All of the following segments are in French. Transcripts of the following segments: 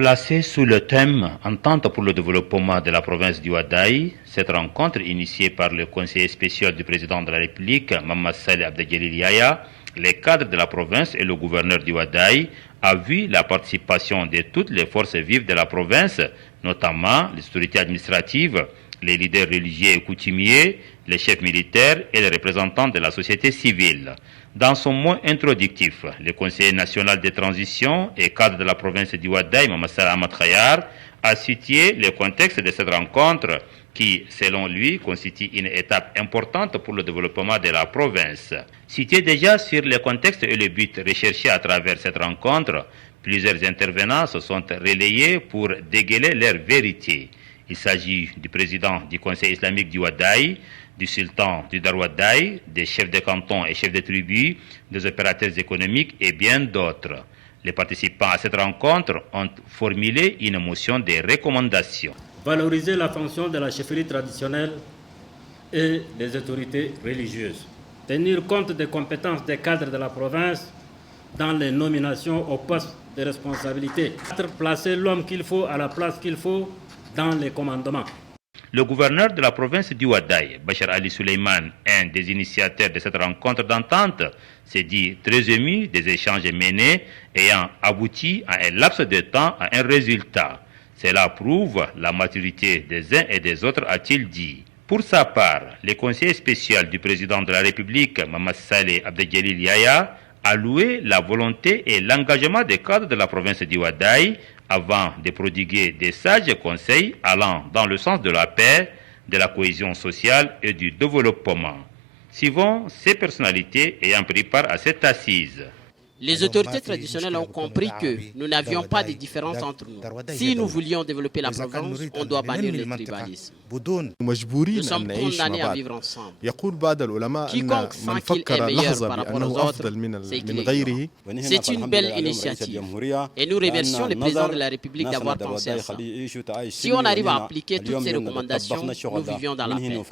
Placée sous le thème « Entente pour le développement de la province du Ouaddaï », cette rencontre initiée par le conseiller spécial du président de la République, Mamadou Saleh Abdeljalil Yahya, les cadres de la province et le gouverneur du Ouaddaï, a vu la participation de toutes les forces vives de la province, notamment les autorités administratives, les leaders religieux et coutumiers, les chefs militaires et les représentants de la société civile. Dans son mot introductif, le conseiller national de transition et cadre de la province du Ouaddaï, Mamadou Saleh Ahmad Khayar, a situé le contexte de cette rencontre qui, selon lui, constitue une étape importante pour le développement de la province. Cité déjà sur le contexte et le but recherché à travers cette rencontre, plusieurs intervenants se sont relayés pour dégueuler leur vérité. Il s'agit du président du Conseil islamique du Ouaddaï, du sultan du Darwaddaï, des chefs de canton et chefs de tribus, des opérateurs économiques et bien d'autres. Les participants à cette rencontre ont formulé une motion de recommandation. Valoriser la fonction de la chefferie traditionnelle et des autorités religieuses. Tenir compte des compétences des cadres de la province dans les nominations aux postes de responsabilité. Placer l'homme qu'il faut à la place qu'il faut dans les commandements. Le gouverneur de la province du Ouaddaï, Bachar Ali Suleiman, un des initiateurs de cette rencontre d'entente, s'est dit très ému des échanges menés ayant abouti à un laps de temps à un résultat. Cela prouve la maturité des uns et des autres, a-t-il dit. Pour sa part, le conseiller spécial du président de la République, Mamadou Saleh Abdeljalil Yahya, a loué la volonté et l'engagement des cadres de la province du Ouaddaï avant de prodiguer des sages conseils allant dans le sens de la paix, de la cohésion sociale et du développement. Suivant ces personnalités ayant pris part à cette assise. Les autorités traditionnelles ont compris que nous n'avions pas de différence entre nous. Si nous voulions développer la province, on doit bannir le tribalisme. Nous sommes condamnés à vivre ensemble. Quiconque sent qu'il est meilleur par rapport aux autres, c'est qu'il est ignorant. C'est une belle initiative. Et nous remercions le président de la République d'avoir pensé à ça. Si on arrive à appliquer toutes ces recommandations, nous vivions dans la paix.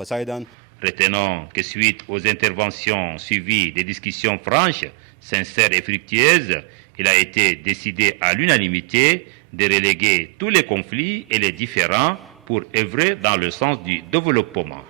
Retenons que suite aux interventions suivies des discussions franches, sincères et fructueuses, il a été décidé à l'unanimité de reléguer tous les conflits et les différends pour œuvrer dans le sens du développement.